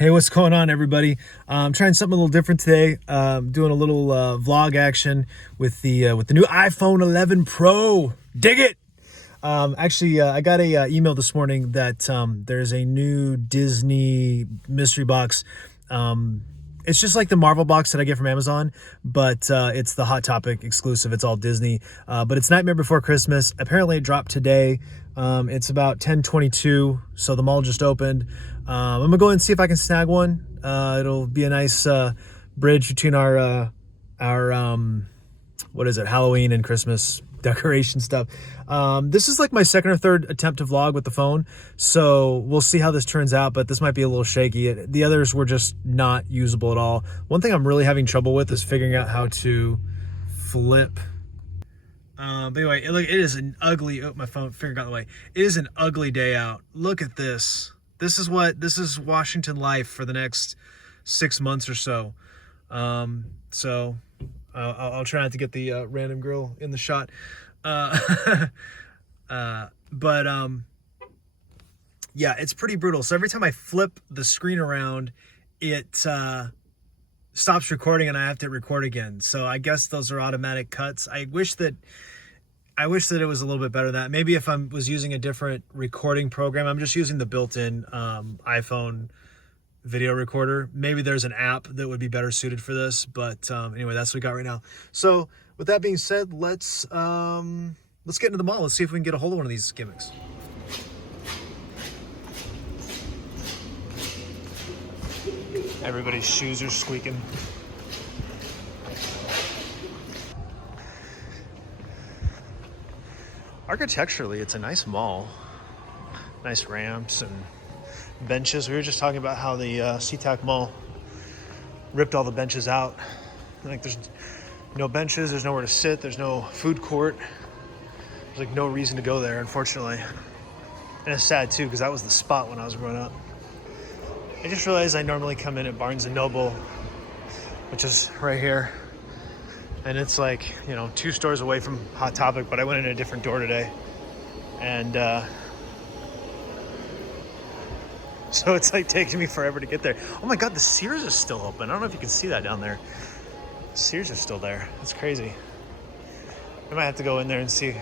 Hey, what's going on, everybody? I'm trying something a little different today. Doing a little vlog action with the new iPhone 11 Pro. Dig it! I got a email this morning that there's a new Disney mystery box. It's just like the Marvel box that I get from Amazon, but it's the Hot Topic exclusive. It's all Disney, but it's Nightmare Before Christmas. Apparently, it dropped today. It's about 10:22, so the mall just opened. I'm gonna go and see if I can snag one. It'll be a nice bridge between our what is it, Halloween and Christmas decoration stuff. This is like my second or third attempt to vlog with the phone, so we'll see how this turns out, but this might be a little shaky. The others were just not usable at all. One thing I'm really having trouble with is figuring out how to flip. But anyway, look, it is an ugly, oh, my finger got in the way. It is an ugly day out. Look at this. This is Washington life for the next 6 months or so. I'll try not to get the random girl in the shot. Yeah, it's pretty brutal. So every time I flip the screen around, it stops recording and I have to record again. So I guess those are automatic cuts. I wish that it was a little bit better than that. Maybe if I was using a different recording program. I'm just using the built-in iPhone video recorder. Maybe there's an app that would be better suited for this, but anyway, that's what we got right now. So with that being said, let's get into the mall. Let's see if we can get a hold of one of these gimmicks. Everybody's shoes are squeaking. Architecturally, it's a nice mall. Nice ramps and benches. We were just talking about how the SeaTac Mall ripped all the benches out. Like, there's no benches, there's nowhere to sit, there's no food court. There's like no reason to go there, unfortunately. And it's sad too, because that was the spot when I was growing up. I just realized I normally come in at Barnes & Noble, which is right here. And it's like, 2 stores away from Hot Topic, but I went in a different door today. And so it's like taking me forever to get there. Oh my God, the Sears is still open. I don't know if you can see that down there. Sears is still there. That's crazy. I might have to go in there and see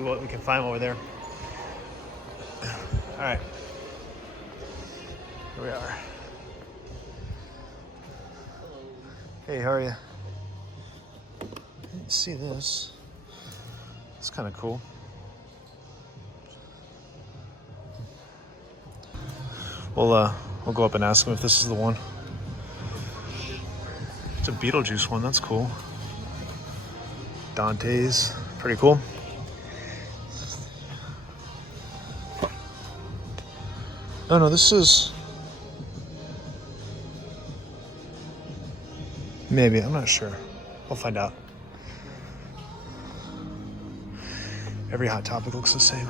what we can find over there. All right, here we are. Hey, how are you? Let's see this. It's kind of cool. We'll go up and ask him if this is the one. It's a Beetlejuice one. That's cool. Dante's, pretty cool. No, this is maybe. I'm not sure. We'll find out. Every Hot Topic looks the same.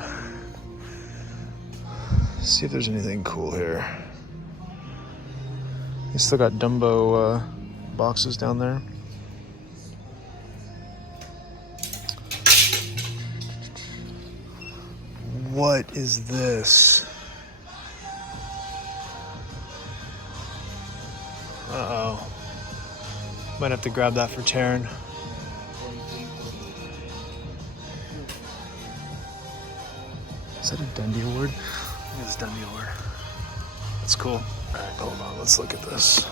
Let's see if there's anything cool here. You still got Dumbo boxes down there. What is this? Uh-oh. Might have to grab that for Taryn. Is that a Dundee Award? I think it's a Dundee Award. That's cool. All right, hold on. Let's look at this.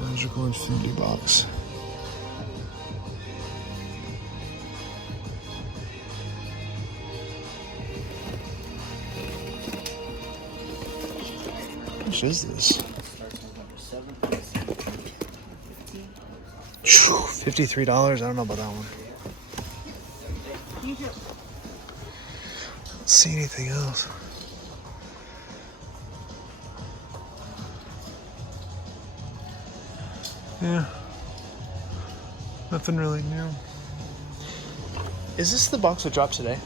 Magical Infinity Box. How much is this? $53. I don't know about that one. Don't see anything else. Yeah. Nothing really new. Is this the box that dropped today?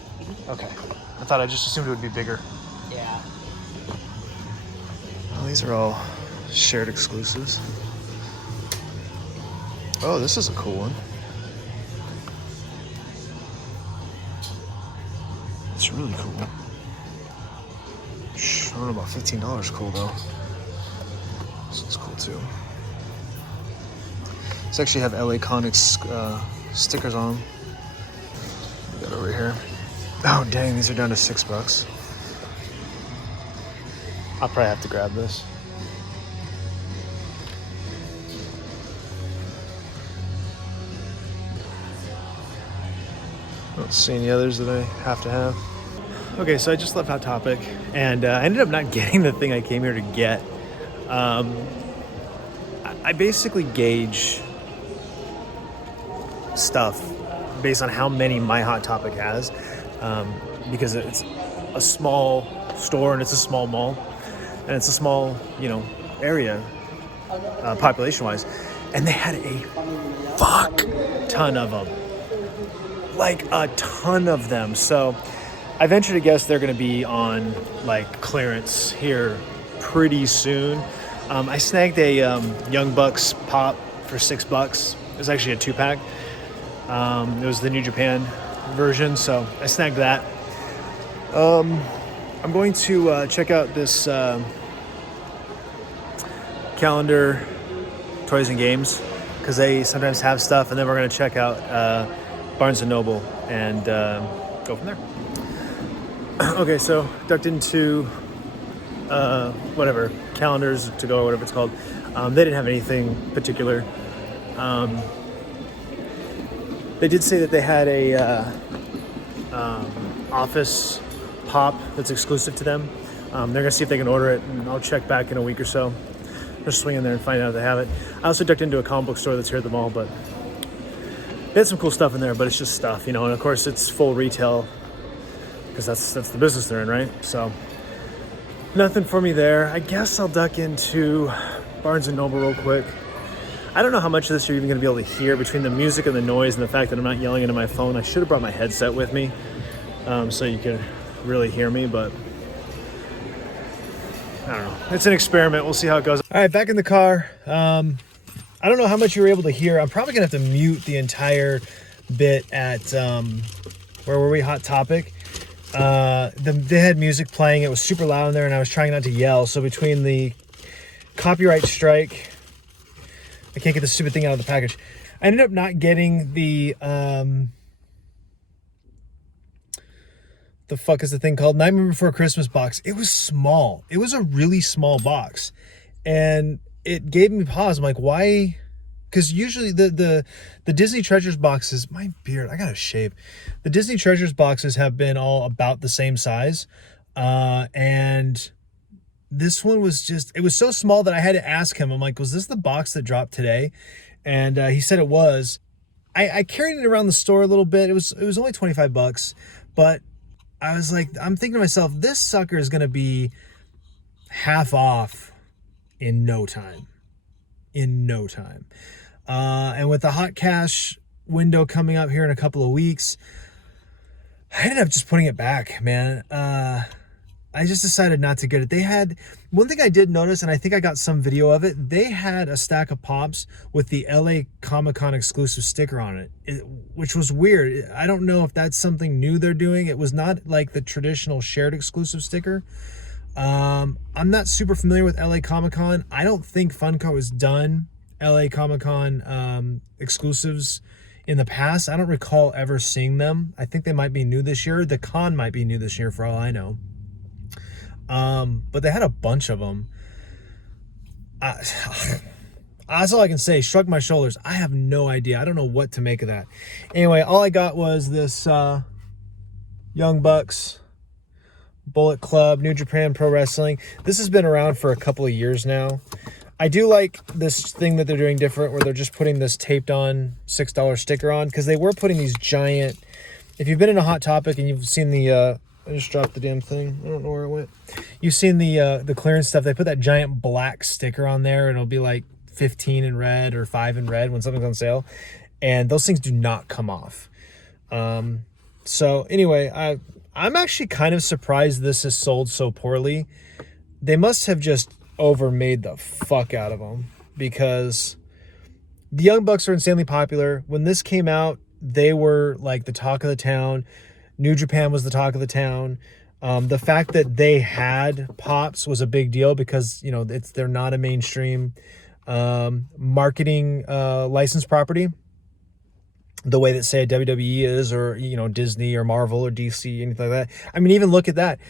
Okay. I just assumed it would be bigger. Yeah. Well, these are all shared exclusives. Oh, this is a cool one. It's really cool. don't know about $15 cool though. This is cool too. These actually have LA Conics stickers on them. We got over here. Oh dang, these are down to $6. I'll probably have to grab this. I don't see any others that I have to have. Okay, so I just left Hot Topic, and I ended up not getting the thing I came here to get. I basically gauge stuff based on how many my Hot Topic has, because it's a small store and it's a small mall, and it's a small, area, population-wise, and they had a fuck ton of them, like a ton of them. So I venture to guess they're going to be on like clearance here pretty soon. I snagged a Young Bucks pop for $6. It was actually a 2-pack. It was the New Japan version, so I snagged that. I'm going to check out this Calendar Toys and Games, because they sometimes have stuff, and then we're going to check out Barnes & Noble and go from there. Okay, so ducked into whatever, Calendars to Go or whatever it's called. They didn't have anything particular. They did say that they had a Office pop that's exclusive to them. They're gonna see if they can order it, and I'll check back in a week or so. Just swing in there and find out if they have it. I also ducked into a comic book store that's here at the mall, but they had some cool stuff in there, but it's just stuff, and of course it's full retail, because that's the business they're in, right? So nothing for me there. I guess I'll duck into Barnes & Noble real quick. I don't know how much of this you're even going to be able to hear between the music and the noise and the fact that I'm not yelling into my phone. I should have brought my headset with me so you could really hear me, but I don't know. It's an experiment. We'll see how it goes. All right, back in the car. I don't know how much you were able to hear. I'm probably going to have to mute the entire bit at, where were we? Hot Topic. They had music playing. It was super loud in there, and I was trying not to yell. So between the copyright strike, I can't get the stupid thing out of the package. I ended up not getting the fuck is the thing called? Nightmare Before Christmas box. It was small. It was a really small box, and it gave me pause. I'm like, why? Because usually the Disney Treasures boxes, my beard, I gotta shave. The Disney Treasures boxes have been all about the same size, and this one was just, it was so small that I had to ask him. I'm like, was this the box that dropped today? And he said it was. I carried it around the store a little bit. It was only $25, but I was like, I'm thinking to myself, this sucker is gonna be half off in no time. In no time. And with the Hot Cash window coming up here in a couple of weeks, I ended up just putting it back, man. I just decided not to get it. They had, one thing I did notice, and I think I got some video of it, they had a stack of pops with the LA Comic-Con exclusive sticker on it, which was weird. I don't know if that's something new they're doing. It was not like the traditional shared exclusive sticker. I'm not super familiar with LA Comic-Con. I don't think Funko has done LA Comic-Con exclusives in the past. I don't recall ever seeing them. I think they might be new this year. The con might be new this year for all I know. But they had a bunch of them. That's all I can say. Shrug my shoulders. I have no idea. I don't know what to make of that. Anyway, all I got was this Young Bucks, Bullet Club, New Japan Pro Wrestling. This has been around for a couple of years now. I do like this thing that they're doing different, where they're just putting this taped on $6 sticker on, because they were putting these giant, if you've been in a Hot Topic and you've seen the I just dropped the damn thing. I don't know where it went. You've seen the clearance stuff. They put that giant black sticker on there, and it'll be like 15 in red or 5 in red when something's on sale. And those things do not come off. So anyway, I'm actually kind of surprised this is sold so poorly. They must have just overmade the fuck out of them, because the Young Bucks are insanely popular. When this came out, they were like the talk of the town. New Japan was the talk of the town. The fact that they had pops was a big deal because, you know, they're not a mainstream marketing licensed property the way that, say, a WWE is, or, you know, Disney or Marvel or DC, anything like that. I mean, even look at that.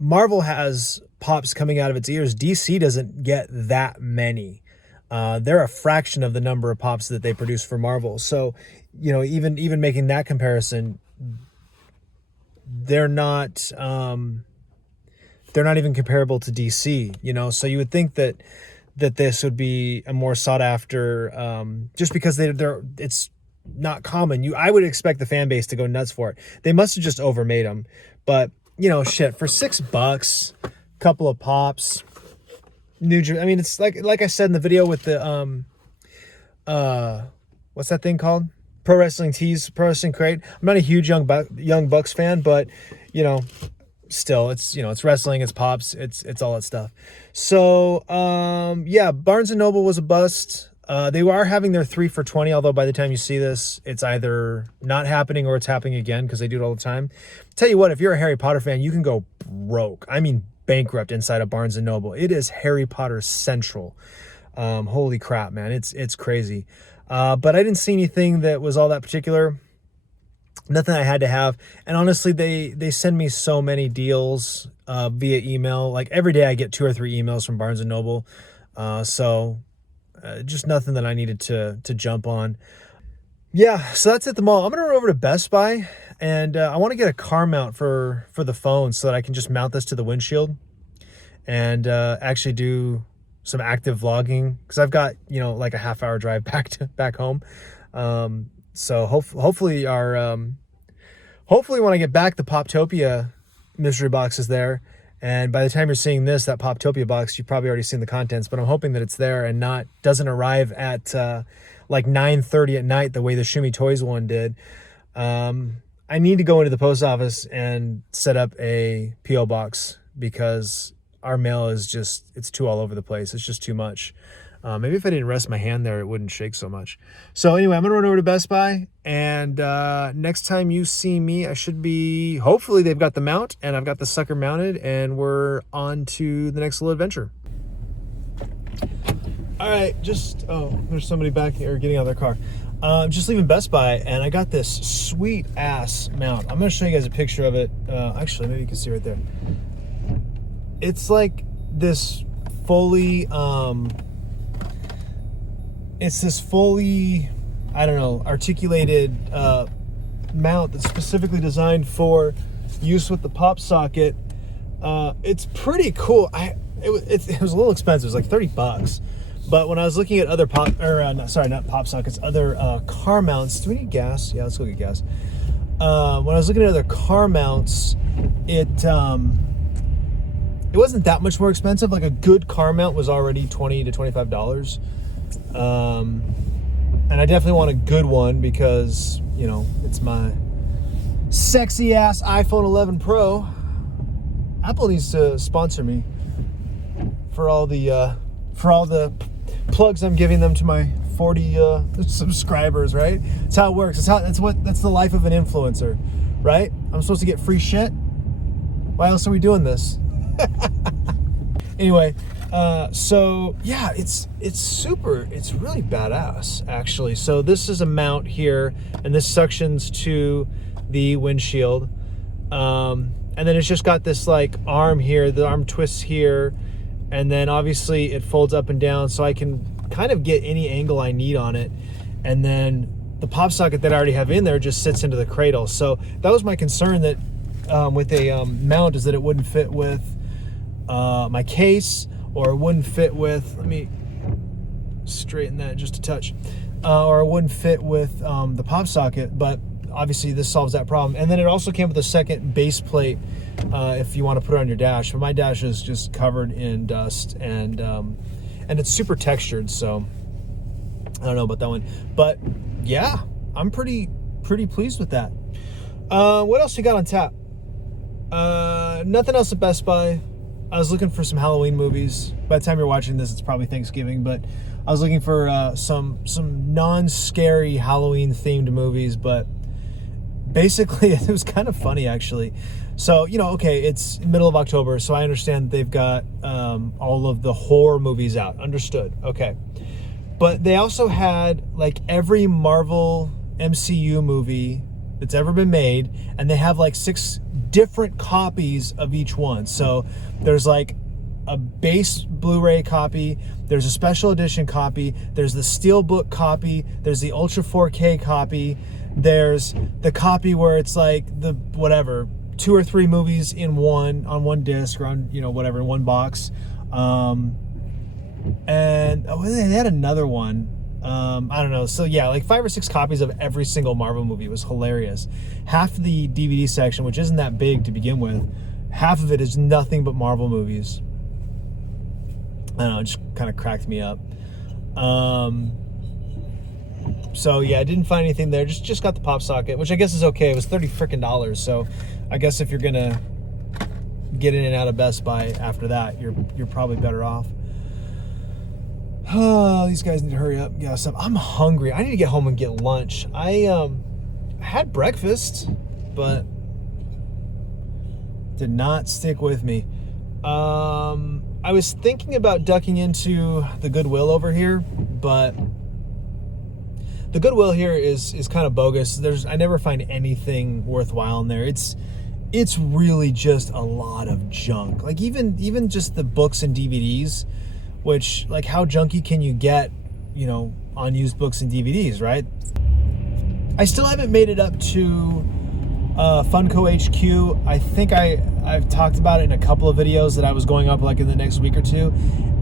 Marvel has pops coming out of its ears. DC doesn't get that many. They're a fraction of the number of pops that they produce for Marvel. So, you know, even making that comparison, they're not even comparable to DC, you know. So you would think that this would be a more sought after, just because it's not common. I would expect the fan base to go nuts for it. They must have just overmade them. But, you know, shit, for $6, couple of pops, I mean, it's like I said in the video with the what's that thing called? Pro Wrestling Tees, Pro Wrestling Crate. I'm not a huge Young Bucks fan, but, you know, still, it's, you know, it's wrestling, it's pops, it's all that stuff. So yeah, Barnes and Noble was a bust. They are having their 3 for $20, although by the time you see this, it's either not happening or it's happening again, because they do it all the time. Tell you what, if you're a Harry Potter fan, you can go broke. I mean, bankrupt inside of Barnes and Noble. It is Harry Potter central. Holy crap, man, it's crazy. But I didn't see anything that was all that particular. Nothing I had to have. And honestly, they send me so many deals via email. Like every day I get 2 or 3 emails from Barnes and Noble. So just nothing that I needed to jump on. Yeah, so that's at the mall. I'm going to run over to Best Buy, and I want to get a car mount for the phone so that I can just mount this to the windshield and actually do some active vlogging, because I've got, you know, like a half-hour drive back home. So hopefully when I get back, the Poptopia mystery box is there. And by the time you're seeing this, that Poptopia box, you've probably already seen the contents, but I'm hoping that it's there and doesn't arrive at like 9:30 at night the way the Shumi Toys one did. I need to go into the post office and set up a P.O. box, because our mail is just, it's too all over the place. It's just too much. Maybe if I didn't rest my hand there, it wouldn't shake so much. So anyway, I'm going to run over to Best Buy, and next time you see me, I should be, hopefully they've got the mount and I've got the sucker mounted, and we're on to the next little adventure. All right, there's somebody back here getting out of their car. Just leaving Best Buy, and I got this sweet ass mount. I'm going to show you guys a picture of it. Actually, maybe you can see right there. It's like this fully, I don't know, articulated mount that's specifically designed for use with the pop socket. It's pretty cool. It was a little expensive. It was like $30. But when I was looking at other not pop sockets, other car mounts. Do we need gas? Yeah, let's go get gas. When I was looking at other car mounts, it wasn't that much more expensive. Like a good car mount was already $20 to $25. And I definitely want a good one because, you know, it's my sexy ass iPhone 11 Pro. Apple needs to sponsor me for all the plugs I'm giving them to my 40 subscribers, right? That's how it works. That's the life of an influencer, right? I'm supposed to get free shit. Why else are we doing this? Anyway, so yeah, it's really badass, actually. So this is a mount here, and this suctions to the windshield. And then it's just got this like arm here, the arm twists here, and then obviously it folds up and down so I can kind of get any angle I need on it. And then the pop socket that I already have in there just sits into the cradle. So that was my concern, that with a mount, is that it wouldn't fit with my case, or it wouldn't fit with, let me straighten that just a touch, or it wouldn't fit with the pop socket. But obviously this solves that problem. And then it also came with a second base plate if you want to put it on your dash. But my dash is just covered in dust, and it's super textured, so I don't know about that one. But yeah, I'm pretty pleased with that. What else you got on tap? Nothing else at Best Buy. I was looking for some Halloween movies. By the time you're watching this, it's probably Thanksgiving, but I was looking for some non-scary Halloween themed movies. But basically, it was kind of funny, actually. So, okay, it's middle of October, so I understand they've got all of the horror movies out. Understood. Okay. But they also had like every Marvel MCU movie that's ever been made, and they have like 6 different copies of each one. So there's like a base Blu-ray copy, there's a special edition copy, there's the Steelbook copy, there's the Ultra 4K copy, there's the copy where it's like the whatever 2 or 3 movies in one on one disc or on whatever in one box, and they had another one. I don't know. So yeah, like 5 or 6 copies of every single Marvel movie. It was hilarious. Half of the DVD section, which isn't that big to begin with, half of it is nothing but Marvel movies. I don't know, it just kind of cracked me up. So yeah, I didn't find anything there. Just got the pop socket, which I guess is okay. It was $30 so I guess if you're gonna get in and out of Best Buy after that, you're probably better off. Oh, these guys need to hurry up. Yeah, so I'm hungry. I need to get home and get lunch. I had breakfast, but did not stick with me. I was thinking about ducking into the Goodwill over here, but the Goodwill here is kind of bogus. I never find anything worthwhile in there. It's really just a lot of junk. Like even just the books and DVDs, which, like, how junky can you get, on used books and DVDs, right? I still haven't made it up to Funko HQ. I think I've talked about it in a couple of videos that I was going up like in the next week or two,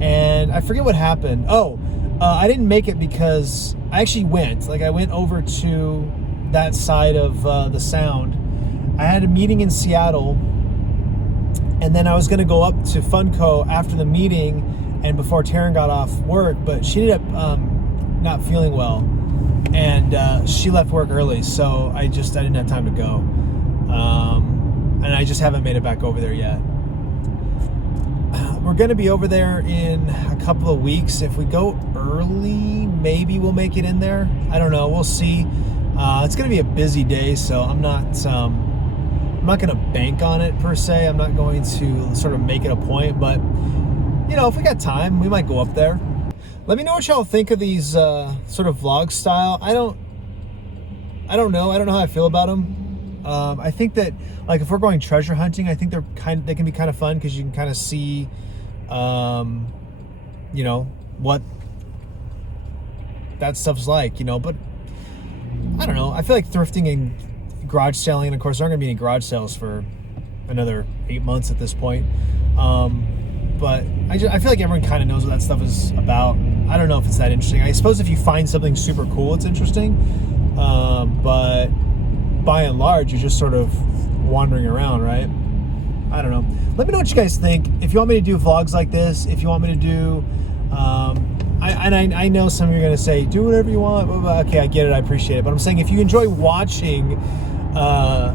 and I forget what happened. I didn't make it because I actually went. Like, I went over to that side of the Sound. I had a meeting in Seattle, and then I was going to go up to Funko after the meeting and before Taryn got off work, but she ended up not feeling well, and she left work early, so I didn't have time to go, and I just haven't made it back over there yet. We're going to be over there in a couple of weeks. If we go early, maybe we'll make it in there. I don't know. We'll see. It's going to be a busy day, so I'm not going to bank on it per se. I'm not going to sort of make it a point, but if we got time, we might go up there. Let me know what y'all think of these sort of vlog style. I don't know. I don't know how I feel about them. I think that, like, if we're going treasure hunting, I think they can be kind of fun because you can kind of see, what that stuff's like, but I don't know. I feel like thrifting and garage selling, and of course there aren't gonna be any garage sales for another 8 months at this point. But I feel like everyone kind of knows what that stuff is about. I don't know if it's that interesting. I suppose if you find something super cool, it's interesting. But by and large, you're just sort of wandering around, right? I don't know. Let me know what you guys think. If you want me to do vlogs like this, if you want me to do, I know some of you are going to say, do whatever you want. Blah, blah. Okay, I get it. I appreciate it. But I'm saying, if you enjoy watching the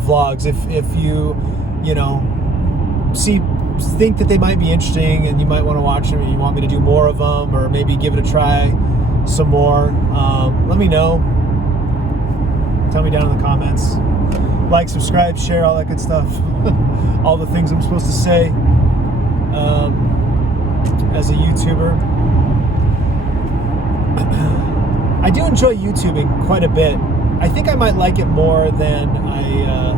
vlogs, if you think that they might be interesting and you might want to watch them and you want me to do more of them, or maybe give it a try some more, let me know. Tell me down in the comments. Like, subscribe, share, all that good stuff. All the things I'm supposed to say as a YouTuber. I do enjoy YouTubing quite a bit. I think I might like it more than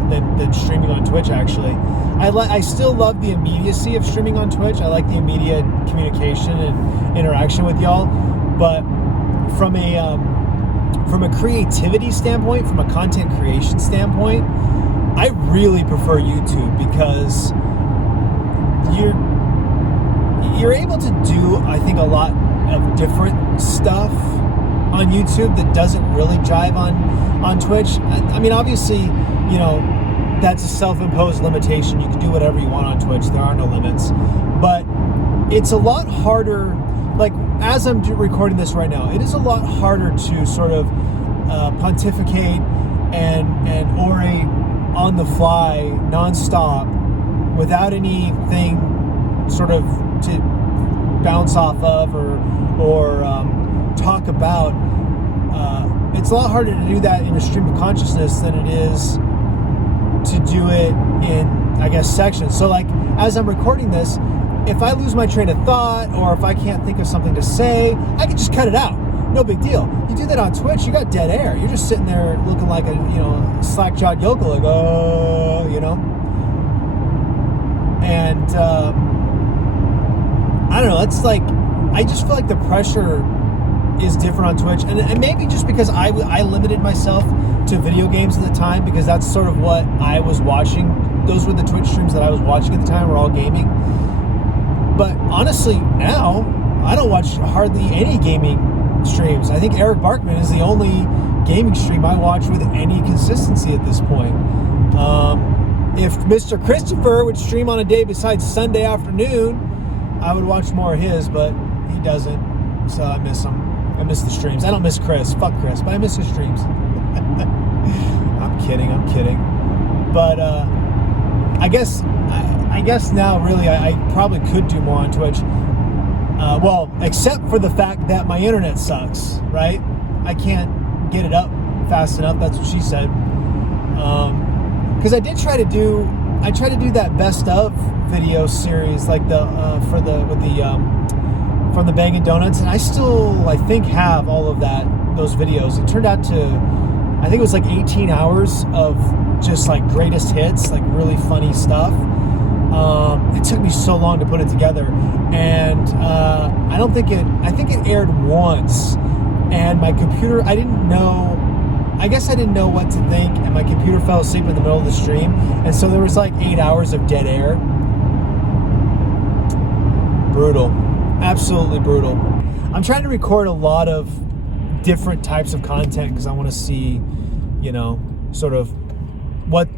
than streaming on Twitch, actually. I still love the immediacy of streaming on Twitch. I like the immediate communication and interaction with y'all. But from a creativity standpoint, from a content creation standpoint, I really prefer YouTube, because you're able to do, I think, a lot of different stuff on YouTube that doesn't really jive on Twitch. I mean, obviously, that's a self-imposed limitation. You can do whatever you want on Twitch. There are no limits. But it's a lot harder, like, as I'm recording this right now, it is a lot harder to sort of pontificate and orate on the fly, nonstop, without anything sort of to bounce off of or talk about. It's a lot harder to do that in a stream of consciousness than it is to do it in, I guess, sections. So like, as I'm recording this, if I lose my train of thought or if I can't think of something to say, I can just cut it out. No big deal. You do that on Twitch, you got dead air. You're just sitting there looking like a, slack-jawed yokel, like, And I don't know, it's like, I just feel like the pressure is different on Twitch. And maybe just because I limited myself to video games at the time, because that's sort of what I was watching. Those were the Twitch streams that I was watching at the time, were all gaming. But honestly, now, I don't watch hardly any gaming streams. I think Eric Barkman is the only gaming stream I watch with any consistency at this point. If Mr. Christopher would stream on a day besides Sunday afternoon, I would watch more of his, but he doesn't, so I miss him. I miss the streams. I don't miss Chris. Fuck Chris, but I miss his streams. I'm kidding. But I guess now really I probably could do more on Twitch. Well, except for the fact that my internet sucks, right? I can't get it up fast enough. That's what she said. Because I tried to do that best of video series, like from the Bangin' Donuts, and I think have all of those videos. It turned out to, I think it was like 18 hours of just like greatest hits, like really funny stuff. It took me so long to put it together, and I think it aired once, and my computer, I guess I didn't know what to think, and my computer fell asleep in the middle of the stream, and so there was like 8 hours of dead air. Brutal. Absolutely brutal. I'm trying to record a lot of different types of content because I want to see, sort of what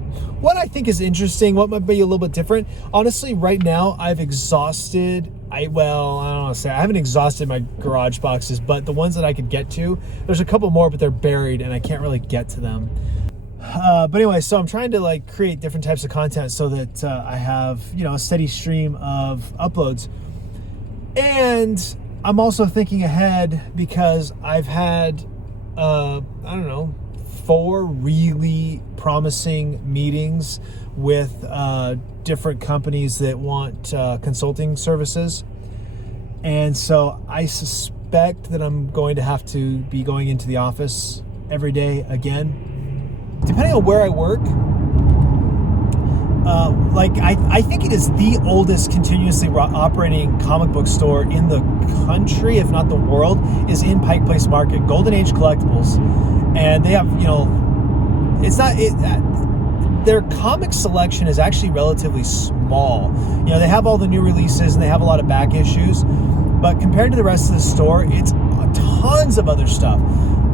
I think is interesting, what might be a little bit different. Honestly, right now I've exhausted, I don't want to say, I haven't exhausted my garage boxes, but the ones that I could get to, there's a couple more, but they're buried and I can't really get to them. But anyway, so I'm trying to like create different types of content so that I have, a steady stream of uploads. And I'm also thinking ahead because I've had, 4 really promising meetings with different companies that want consulting services. And so I suspect that I'm going to have to be going into the office every day again. Depending on where I work, I think it is the oldest continuously operating comic book store in the country, if not the world, is in Pike Place Market, Golden Age Collectibles. And they have, their comic selection is actually relatively small. They have all the new releases and they have a lot of back issues, but compared to the rest of the store, it's tons of other stuff.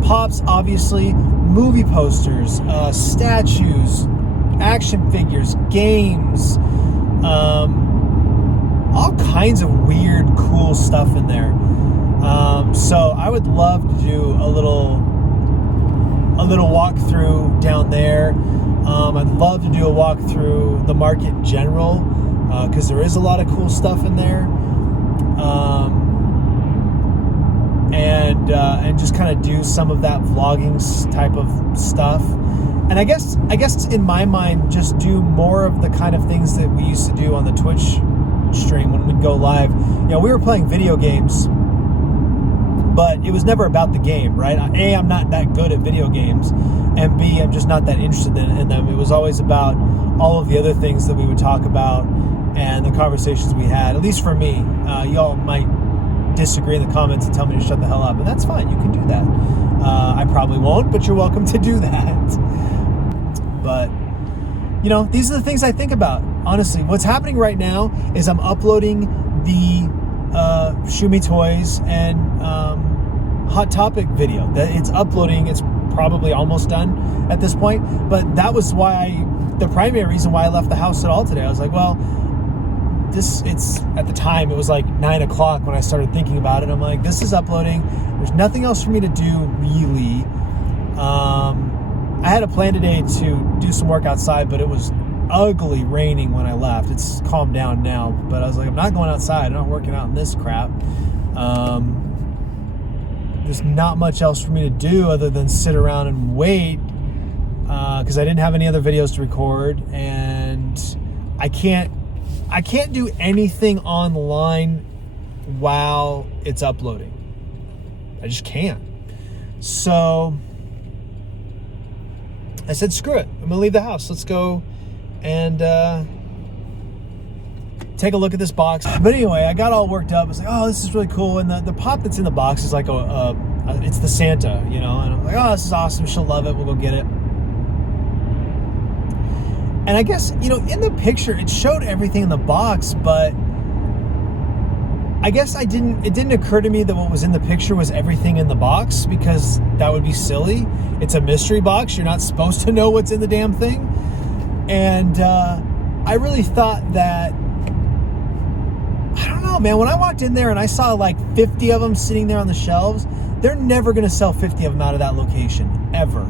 Pops, obviously, movie posters, statues, action figures, games, all kinds of weird, cool stuff in there. So I would love to do a little walkthrough down there. I'd love to do a walk through the market in general, because there is a lot of cool stuff in there. And just kind of do some of that vlogging type of stuff. And I guess in my mind, just do more of the kind of things that we used to do on the Twitch stream when we'd go live. We were playing video games, but it was never about the game, right? A, I'm not that good at video games, and B, I'm just not that interested in them. It was always about all of the other things that we would talk about and the conversations we had, at least for me. Y'all might disagree in the comments and tell me to shut the hell up, and that's fine. You can do that. I probably won't, but you're welcome to do that. But, these are the things I think about. Honestly, what's happening right now is I'm uploading the Shoe Me Toys and Hot Topic video. It's uploading. It's probably almost done at this point. But that was the primary reason why I left the house at all today. I was like, well, it's at the time it was like 9 o'clock when I started thinking about it. I'm like, this is uploading. There's nothing else for me to do really. I had a plan today to do some work outside, but it was ugly raining when I left. It's calmed down now, but I was like, I'm not going outside. I'm not working out in this crap. There's not much else for me to do other than sit around and wait because I didn't have any other videos to record, and I can't do anything online while it's uploading. I just can't. So I said, screw it. I'm gonna leave the house. Let's go and take a look at this box. But anyway, I got all worked up. I was like, oh, this is really cool. And the pop that's in the box is like it's the Santa, you know. And I'm like, oh, this is awesome. She'll love it. We'll go get it. And I guess, you know, in the picture, it showed everything in the box, but I guess it didn't occur to me that what was in the picture was everything in the box, because that would be silly. It's a mystery box. You're not supposed to know what's in the damn thing. And I really thought that, I don't know, man, when I walked in there and I saw like 50 of them sitting there on the shelves, they're never going to sell 50 of them out of that location, ever.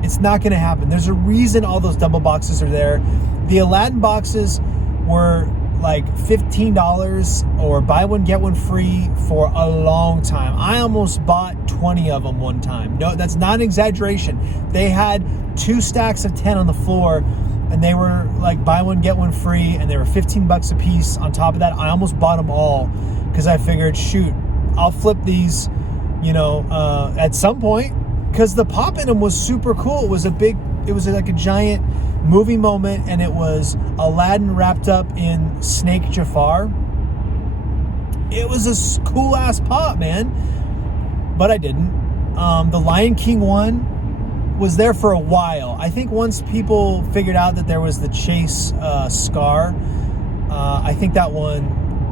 It's not going to happen. There's a reason all those double boxes are there. The Aladdin boxes were like $15 or buy one, get one free for a long time. I almost bought 20 of them one time. No, that's not an exaggeration. They had 2 stacks of 10 on the floor, and they were like buy one, get one free, and they were 15 bucks a piece. On top of that, I almost bought them all because I figured, shoot, I'll flip these, you know, at some point. Because the pop in them was super cool. It was like a giant movie moment, and it was Aladdin wrapped up in Snake Jafar. It was a cool ass pop, man. But I didn't. The Lion King one was there for a while. I think once people figured out that there was the Chase Scar, I think that one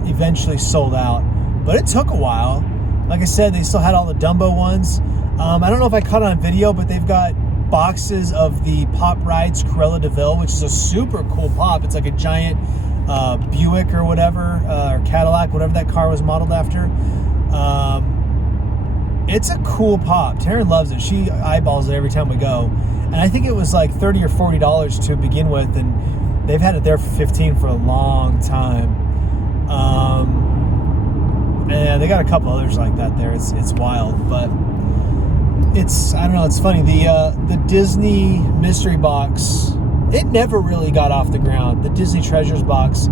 eventually sold out. But it took a while. Like I said, they still had all the Dumbo ones. I don't know if I caught it on video, but they've got boxes of the Pop Rides Cruella de Vil, which is a super cool pop. It's like a giant Buick or whatever, or Cadillac, whatever that car was modeled after. It's a cool pop. Taryn loves it. She eyeballs it every time we go. And I think it was like $30 or $40 to begin with, and they've had it there for $15 for a long time. And they got a couple others like that there. It's wild, but I don't know, it's funny. The Disney mystery box, it never really got off the ground. The Disney Treasures box.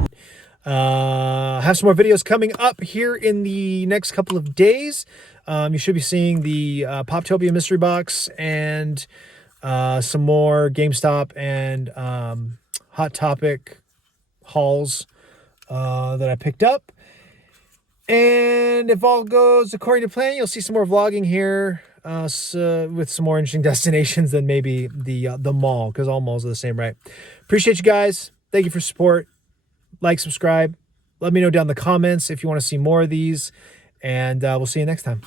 Have some more videos coming up here in the next couple of days. You should be seeing the Poptopia mystery box and some more GameStop and Hot Topic hauls that I picked up. And if all goes according to plan, you'll see some more vlogging here with some more interesting destinations than maybe the mall, because all malls are the same, right? Appreciate you guys. Thank you for support. Like, subscribe. Let me know down in the comments if you want to see more of these. And we'll see you next time.